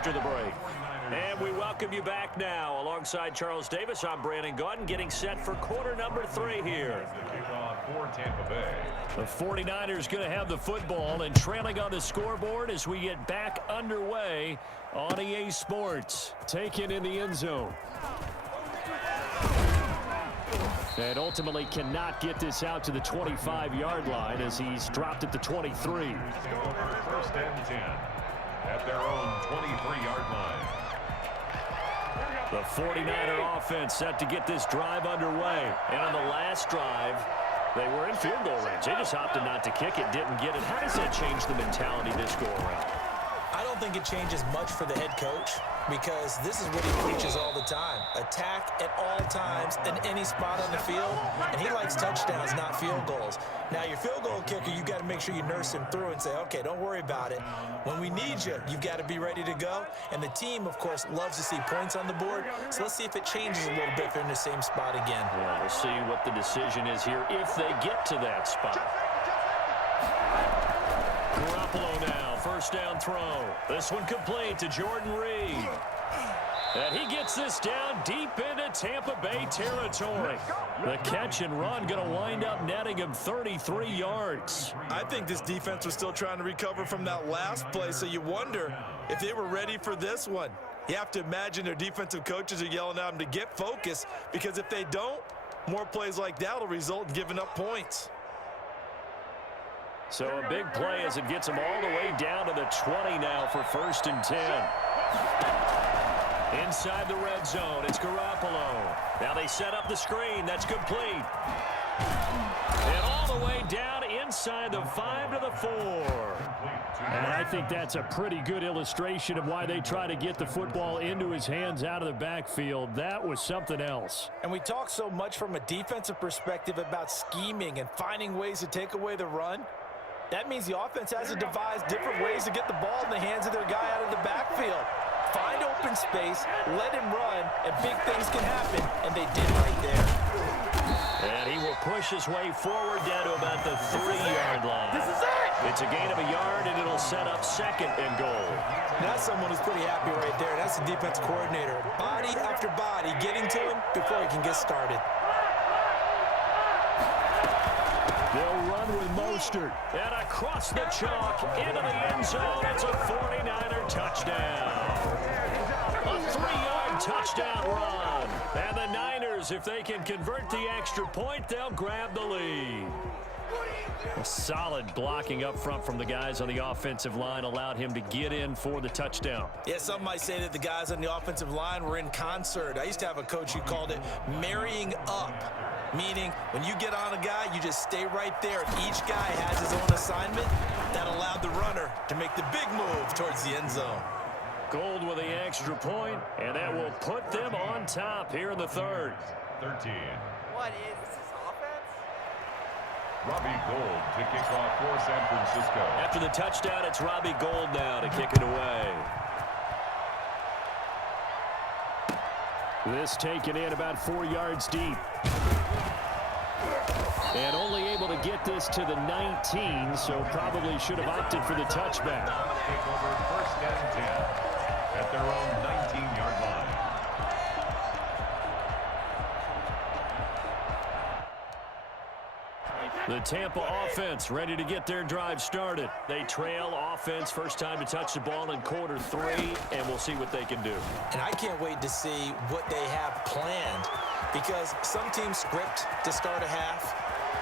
after the break. And we welcome you back now. Alongside Charles Davis, I'm Brandon Gaudin, getting set for quarter number 3 here. The 49ers going to have the football and trailing on the scoreboard as we get back underway on EA Sports. Taken in the end zone. And ultimately cannot get this out to the 25-yard line as he's dropped at the 23. First and 10 at their own 23-yard line. The 49er offense set to get this drive underway. And on the last drive, they were in field goal range. They just opted not to kick it, didn't get it. How does that change the mentality this go around? I don't think it changes much for the head coach because this is what he preaches all the time. Attack at all times in any spot on the field, and he likes touchdowns, not field goals. Now, your field goal kicker, you've got to make sure you nurse him through and say, okay, don't worry about it. When we need you, you've got to be ready to go. And the team, of course, loves to see points on the board. So let's see if it changes a little bit if they're in the same spot again. Yeah, we'll see what the decision is here if they get to that spot. Garoppolo now, first down throw. This one complete to Jordan Reed. And he gets this down deep into Tampa Bay territory. The catch and run going to wind up netting him 33 yards. I think this defense was still trying to recover from that last play, so you wonder if they were ready for this one. You have to imagine their defensive coaches are yelling at them to get focused, because if they don't, more plays like that will result in giving up points. So a big play as it gets them all the way down to the 20 now for first and 10. Inside the red zone, it's Garoppolo. Now they set up the screen. That's complete. And all the way down inside the 5 to the 4. And I think that's a pretty good illustration of why they try to get the football into his hands out of the backfield. That was something else. And we talk so much from a defensive perspective about scheming and finding ways to take away the run. That means the offense has to devise different ways to get the ball in the hands of their guy out of the backfield. Find open space, let him run, and big things can happen, and they did right there. And he will push his way forward down to about the 3-yard line. This is it! It's a gain of a yard, and it'll set up second and goal. That's someone who's pretty happy right there. That's the defense coordinator. Body after body getting to him before he can get started. They'll run with Mostert. And across the chalk into the end zone. It's a 49er touchdown. A 3-yard touchdown run. And the Niners, if they can convert the extra point, they'll grab the lead. A solid blocking up front from the guys on the offensive line allowed him to get in for the touchdown. Yeah, some might say that the guys on the offensive line were in concert. I used to have a coach who called it marrying up, meaning when you get on a guy, you just stay right there. Each guy has his own assignment. That allowed the runner to make the big move towards the end zone. Gold with the extra point, and that will put them on top here in the third. 13. What is this offense? Robbie Gould to kick off for San Francisco. After the touchdown, it's Robbie Gould now to kick it away. This taken in about 4 yards deep. And only able to get this to the 19, so probably should have opted for the touchback. Take over first and 10 at their own 19-yard line. The Tampa offense ready to get their drive started. They trail offense, first time to touch the ball in quarter 3, and we'll see what they can do. And I can't wait to see what they have planned, because some teams script to start a half.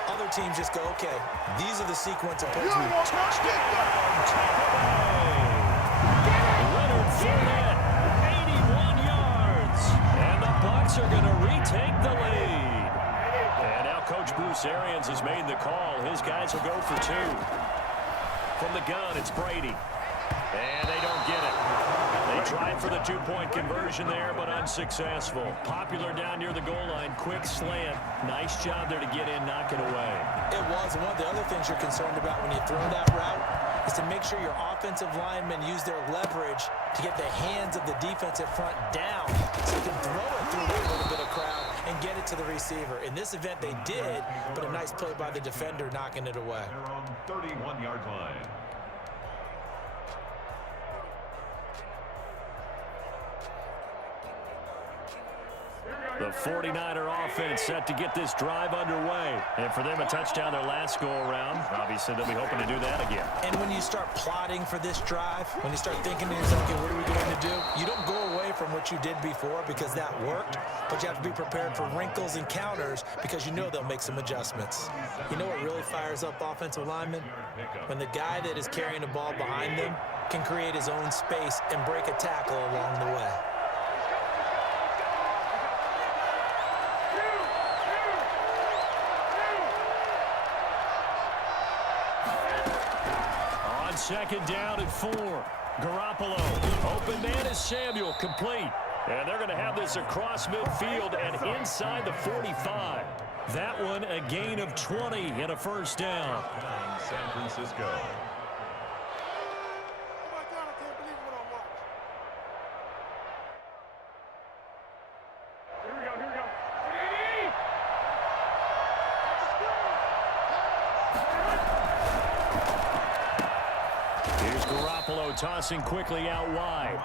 Other teams just go, okay, these are the sequence of plays. Touchdown! Leonard Fournette, 81 yards. And the Bucs are going to retake the lead. And now Coach Bruce Arians has made the call. His guys will go for 2. From the gun, it's Brady. And they don't get it. They tried for the 2-point conversion there, but unsuccessful. Popular down near the goal line. Quick slant. Nice job there to get in, knock it away. It was. One of the other things you're concerned about when you throw that route is to make sure your offensive linemen use their leverage to get the hands of the defensive front down so you can throw it through a little bit of crowd and get it to the receiver. In this event, they did, but a nice play by the defender knocking it away. Their own 31-yard line. The 49er offense set to get this drive underway. And for them, a touchdown their last go-around. Obviously, they'll be hoping to do that again. And when you start plotting for this drive, when you start thinking to yourself, okay, what are we going to do? You don't go away from what you did before because that worked, but you have to be prepared for wrinkles and counters because you know they'll make some adjustments. You know what really fires up offensive linemen? When the guy that is carrying the ball behind them can create his own space and break a tackle along the way. On second down and 4. Garoppolo. Open man is Samuel. Complete. And they're going to have this across midfield and inside the 45. That one a gain of 20 and a first down. San Francisco. Here's Garoppolo tossing quickly out wide.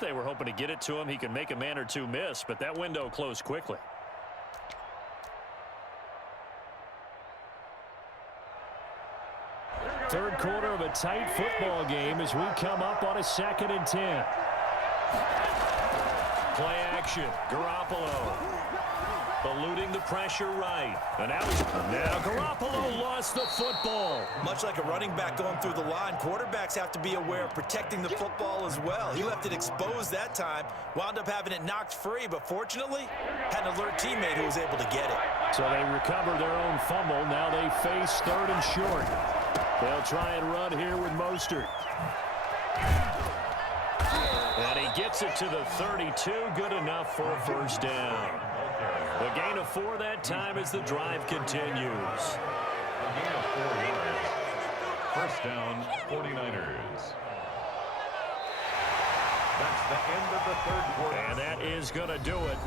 They were hoping to get it to him. He can make a man or two miss, but that window closed quickly. Third quarter of a tight football game as we come up on a 2nd and 10. Play action. Garoppolo eluding the pressure right. And now Garoppolo lost the football. Much like a running back going through the line, quarterbacks have to be aware of protecting the football as well. He left it exposed that time, wound up having it knocked free, but fortunately had an alert teammate who was able to get it. So they recover their own fumble. Now they face 3rd and short. They'll try and run here with Mostert. And he gets it to the 32. Good enough for a first down. The gain of 4 that time as the drive continues. A gain of 4 yards. First down, 49ers. That's the end of the third quarter. And that is going to do it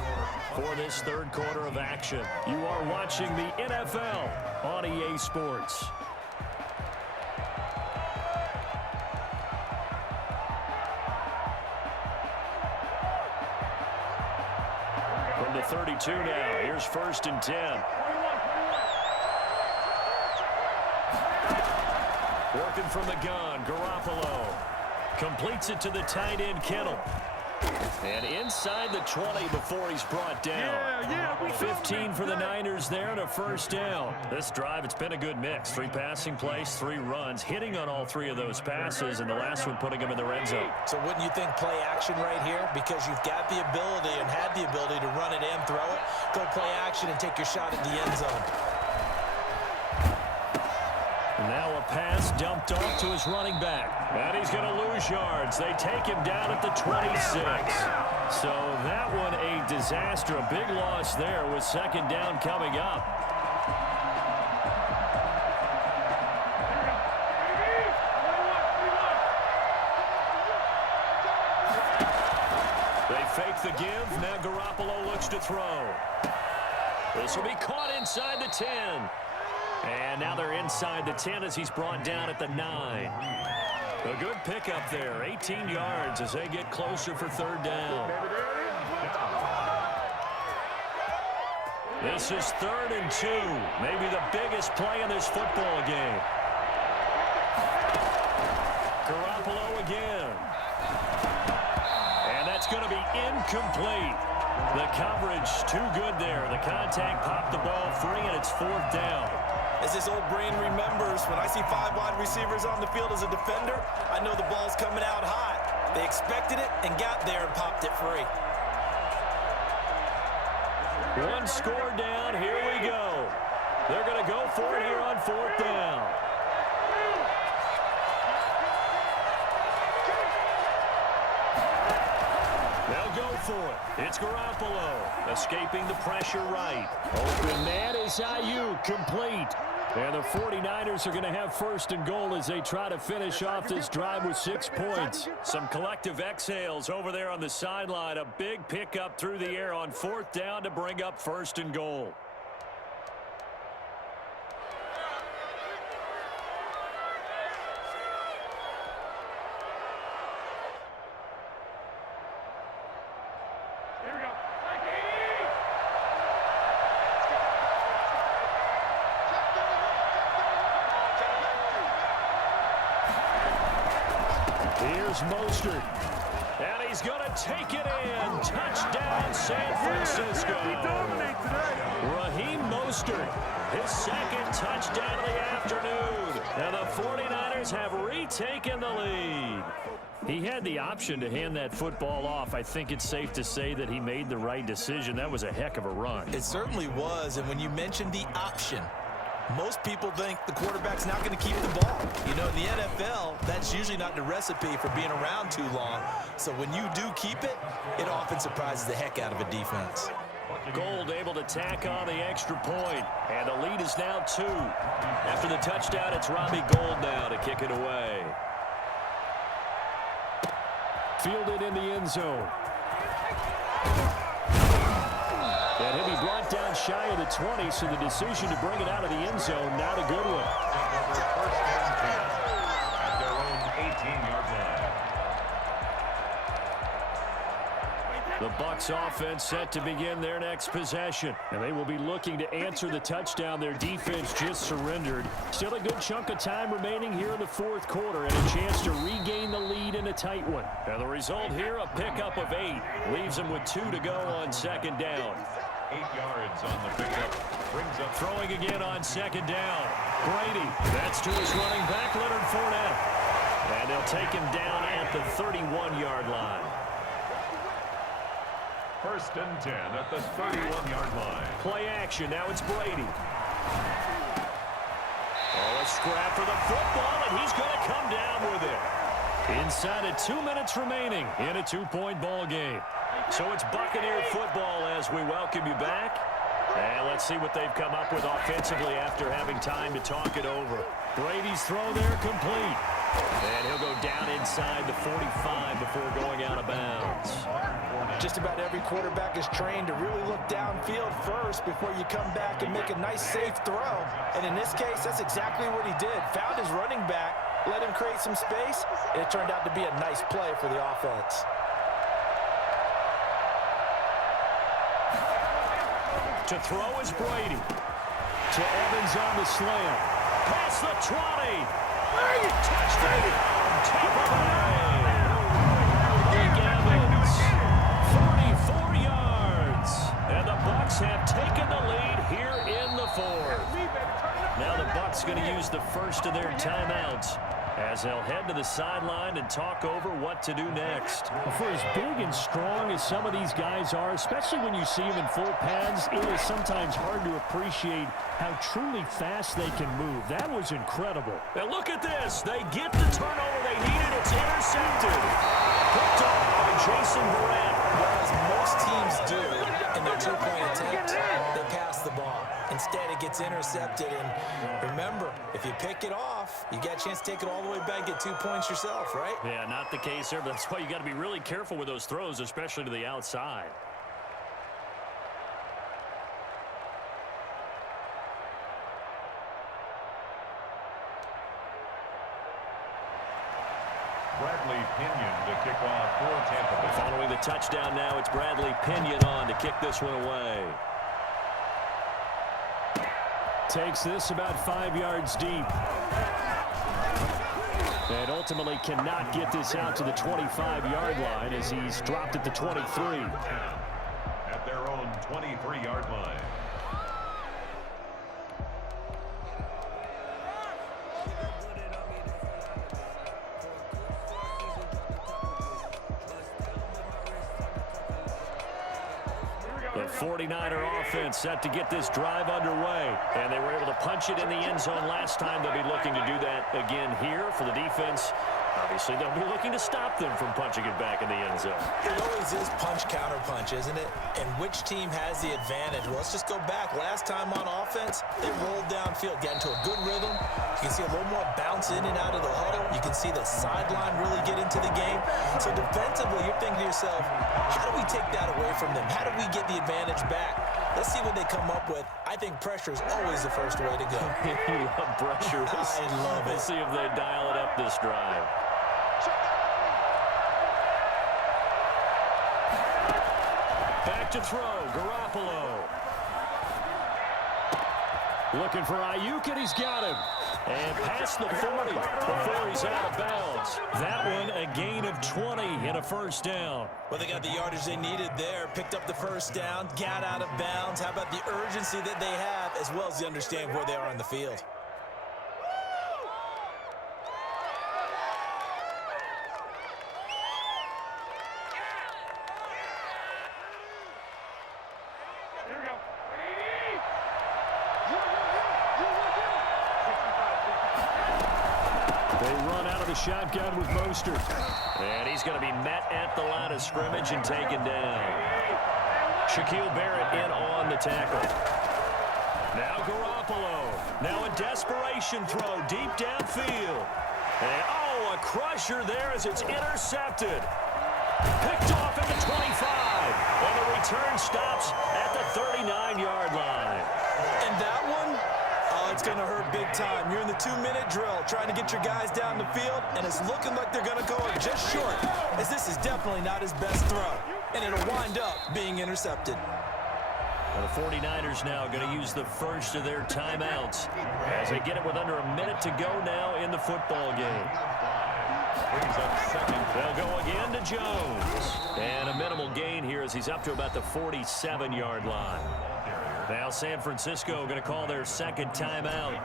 for this third quarter of action. You are watching the NFL on EA Sports. From the 32 now, here's 1st and 10. Working from the gun, Garoppolo completes it to the tight end, Kittle. And inside the 20 before he's brought down. 15 for the Niners there and a first down. This drive, it's been a good mix. 3 passing plays, 3 runs, hitting on all 3 of those passes, and the last one putting him in the red zone. So wouldn't you think play action right here? Because you've got the ability and had the ability to run it and throw it. Go play action and take your shot at the end zone. Now a pass dumped off to his running back. And he's going to lose yards. They take him down at the 26. So that one a disaster. A big loss there with 2nd down coming up. They fake the give. Now Garoppolo looks to throw. This will be caught inside the 10. And now they're inside the 10 as he's brought down at the 9. A good pickup there, 18 yards as they get closer for 3rd down. This is 3rd and 2, maybe the biggest play in this football game. Garoppolo again. And that's going to be incomplete. The coverage too good there. The contact popped the ball free, and it's 4th down. As this old brain remembers, when I see 5 wide receivers on the field as a defender, I know the ball's coming out hot. They expected it and got there and popped it free. 1 score down. Here we go. They're going to go for it here on 4th down. They'll go for it. It's Garoppolo escaping the pressure right. Open man is Ayuk, complete. And the 49ers are going to have 1st and goal as they try to finish off this drive with 6 points. Some collective exhales over there on the sideline. A big pickup through the air on 4th down to bring up 1st and goal. Mostert. And he's going to take it in. Touchdown, San Francisco. Raheem Mostert, his second touchdown of the afternoon. And the 49ers have retaken the lead. He had the option to hand that football off. I think it's safe to say that he made the right decision. That was a heck of a run. It certainly was, and when you mentioned the option, most people think the quarterback's not going to keep the ball. You know, in the NFL, that's usually not the recipe for being around too long. So when you do keep it, it often surprises the heck out of a defense. Gold able to tack on the extra point, and the lead is now 2. After the touchdown, it's Robbie Gould now to kick it away. Fielded in the end zone. And he'll be brought down shy of the 20, so the decision to bring it out of the end zone, not a good one. First and 10 at their own 18-yard line. The Bucs offense set to begin their next possession. And they will be looking to answer the touchdown their defense just surrendered. Still a good chunk of time remaining here in the fourth quarter and a chance to regain the lead in a tight one. And the result here, a pickup of 8. Leaves them with 2 to go on second down. 8 yards on the pickup. Brings up Throwing again on second down. Brady, that's to his running back, Leonard Fournette. And they'll take him down at the 31-yard line. first and 10 at the 31-yard line. Play action. Now it's Brady. Oh, a scrap for the football, and he's going to come down with it. Inside of 2 minutes remaining in a 2-point ball game. So it's Buccaneer football as we welcome you back. And let's see what they've come up with offensively after having time to talk it over. Brady's throw there complete. And he'll go down inside the 45 before going out of bounds. Just about every quarterback is trained to really look downfield first before you come back and make a nice, safe throw. And in this case, that's exactly what he did. Found his running back, let him create some space, and it turned out to be a nice play for the offense. To throw is Brady. To Evans on the slam. Past the 20. Touchdown. Top of the Big Evans. 44 yards. And the Bucs have taken the lead here in the fourth. Now the Bucs going to use the first of their timeouts as they'll head to the sideline and talk over what to do next. For as big and strong as some of these guys are, especially when you see them in full pads, it is sometimes hard to appreciate how truly fast they can move. That was incredible. Now look at this. They get the turnover they needed. It's intercepted. Picked off by Jason Verrett. Whereas most teams do in their two-point attempt, they pass the ball. Instead, it gets intercepted. And remember, if you pick it off, you got a chance to take it all the way back, get 2 points yourself, right? Yeah, not the case there, but that's why you got to be really careful with those throws, especially to the outside. Bradley Pinion to kick off for Tampa Bay. Following the touchdown now, it's Bradley Pinion on to kick this one away. Takes this about 5 yards deep. And ultimately cannot get this out to the 25-yard line as he's dropped at the 23. At their own 23-yard line. The 49er offense set to get this drive underway. And they were able to punch it in the end zone last time. They'll be looking to do that again here for the defense. Obviously, they'll be looking to stop them from punching it back in the end zone. It always is punch-counter-punch, isn't it? And which team has the advantage? Well, let's just go back. Last time on offense, they rolled downfield, got into a good rhythm. You can see a little more bounce in and out of the huddle. You can see the sideline really get into the game. So defensively, you're thinking to yourself, how do we take that away from them? How do we get the advantage back? Let's see what they come up with. I think pressure is always the first way to go. You love pressure. I love it. We'll see if they dial it up this drive. Back to throw, Garoppolo. Looking for Ayuk, and he's got him. And past the 40 before he's out of bounds. That one a gain of 20 and a first down. Well, they got the yardage they needed there, picked up the first down, got out of bounds. How about the urgency that they have, as well as the understanding where they are on the field? Shotgun with Mostert. And he's going to be met at the line of scrimmage and taken down. Shaquille Barrett in on the tackle. Now Garoppolo. Now a desperation throw deep downfield. And, a crusher there as it's intercepted. Picked off at the 25. And the return stops at the 39-yard line. And that one, it's going to hurt big time. You're in the 2-minute drill trying to get your guys down the field, and it's looking like they're going to go just short, as this is definitely not his best throw, and it'll wind up being intercepted. Well, the 49ers now going to use the first of their timeouts as they get it with under a minute to go now in the football game. They'll go again to Jones. And a minimal gain here as he's up to about the 47-yard line. Now San Francisco going to call their second timeout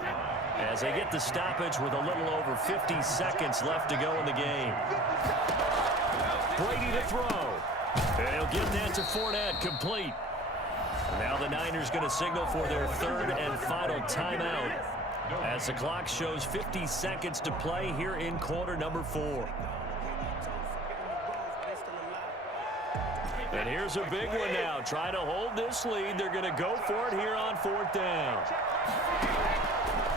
as they get the stoppage with a little over 50 seconds left to go in the game. Brady to throw. And he'll get that to Fournette, complete. Now the Niners going to signal for their third and final timeout as the clock shows 50 seconds to play here in quarter number 4. And here's a big one now. Try to hold this lead. They're going to go for it here on 4th down.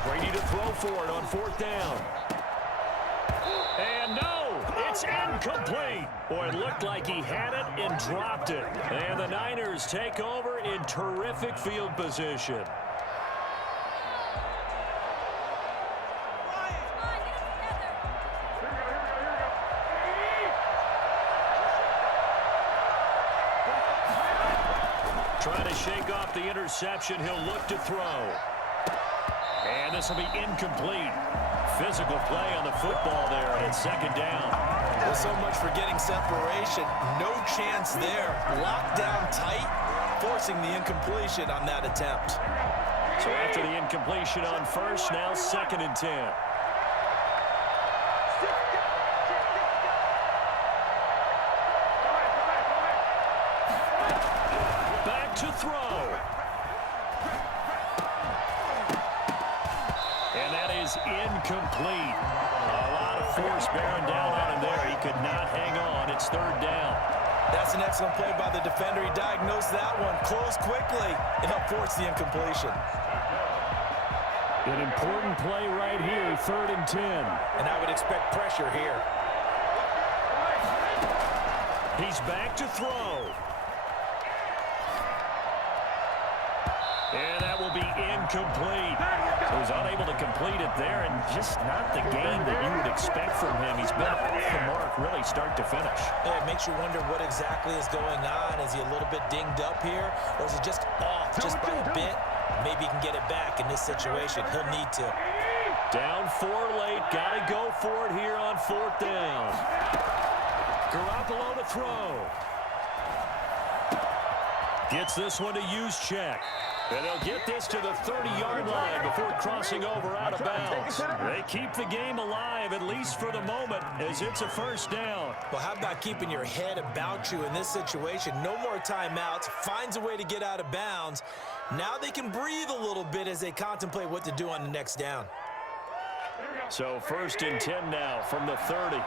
Brady to throw for it on 4th down. And no, it's incomplete. Boy, it looked like he had it and dropped it. And the Niners take over in terrific field position. Trying to shake off the interception. He'll look to throw. And this will be incomplete. Physical play on the football there, and it's second down. Well, so much for getting separation. No chance there. Locked down tight, forcing the incompletion on that attempt. So after the incompletion on first, now 2nd and 10. To throw. And that is incomplete. A lot of force bearing down on him there. He could not hang on. It's 3rd down. That's an excellent play by the defender. He diagnosed that one, closed quickly, and helped force the incompletion. An important play right here, 3rd and 10. And I would expect pressure here. He's back to throw. And that will be incomplete. So he's unable to complete it there, and just not the game that you would expect from him. He's been off the mark really start to finish. Yeah, it makes you wonder what exactly is going on. Is he a little bit dinged up here, or is he just off just by a bit? Maybe he can get it back in this situation. He'll need to. Down 4 late. Got to go for it here on 4th down. Garoppolo to throw. Gets this one to use check. And they'll get this to the 30-yard line before crossing over out of bounds. They keep the game alive, at least for the moment, as it's a 1st down. Well, how about keeping your head about you in this situation? No more timeouts. Finds a way to get out of bounds. Now they can breathe a little bit as they contemplate what to do on the next down. So 1st and 10 now from the 30.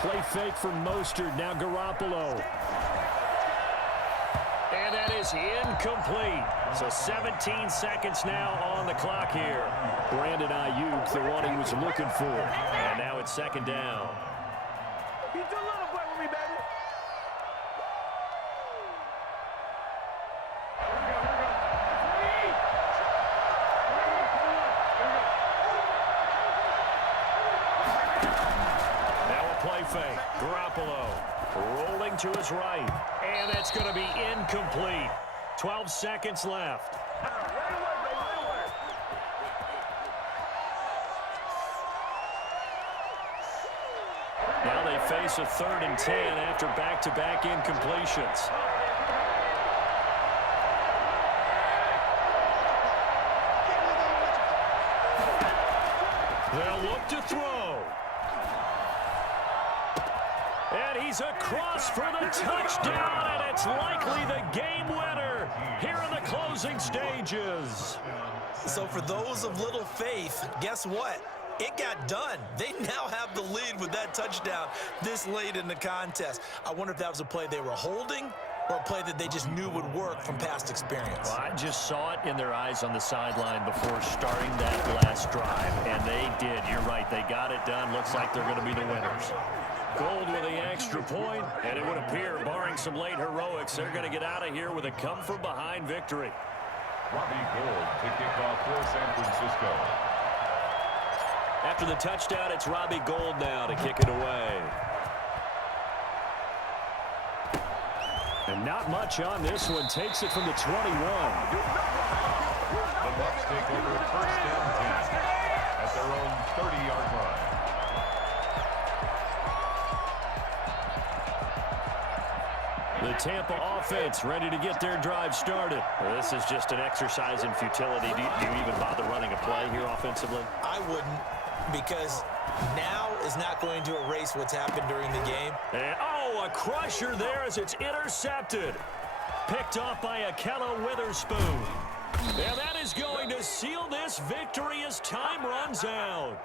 Play fake from Mostert. Now Garoppolo. And that is incomplete. So 17 seconds now on the clock here. Brandon Ayuk, the one he was looking for. And now it's 2nd down. You do a little bit with me, baby. Play fake. Garoppolo. to his right. And that's going to be incomplete. 12 seconds left. Now they face a 3rd and 10 after back-to-back incompletions. They'll look to throw. And he's across for the touchdown, and it's likely the game winner here in the closing stages. So for those of little faith, guess what? It got done. They now have the lead with that touchdown this late in the contest. I wonder if that was a play they were holding or a play that they just knew would work from past experience. Well, I just saw it in their eyes on the sideline before starting that last drive, and they did. You're right. They got it done. Looks like they're going to be the winners. Gold with the extra point, and it would appear, barring some late heroics, they're going to get out of here with a come-from-behind victory. Robbie Gould to kick off for San Francisco. After the touchdown, it's Robbie Gould now to kick it away. And not much on this one. Takes it from the 21. The Bucs take over 1st and 10 at their own 30-yard line. The Tampa offense ready to get their drive started. Well, this is just an exercise in futility. Do you even bother running a play here offensively? I wouldn't, because now is not going to erase what's happened during the game. And, a crusher there as it's intercepted. Picked off by Akella Witherspoon. And that is going to seal this victory as time runs out.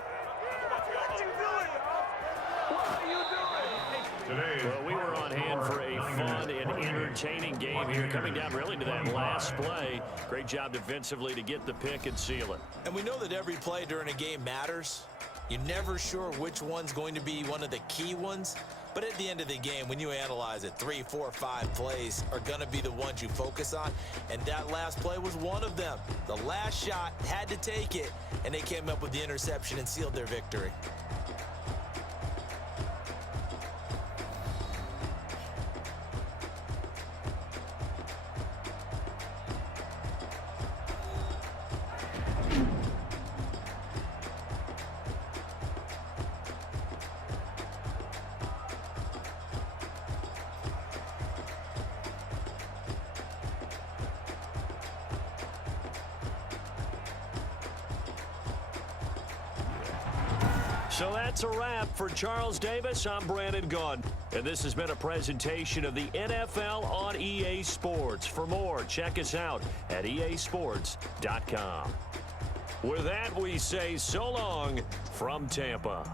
Well, we were on hand for a fun and entertaining game here, coming down really to that last play. Great job defensively to get the pick and seal it. And we know that every play during a game matters. You're never sure which one's going to be one of the key ones. But at the end of the game, when you analyze it, 3, 4, 5 plays are going to be the ones you focus on. And that last play was one of them. The last shot had to take it, and they came up with the interception and sealed their victory. So that's a wrap for Charles Davis. I'm Brandon Gunn. And this has been a presentation of the NFL on EA Sports. For more, check us out at easports.com. With that, we say so long from Tampa.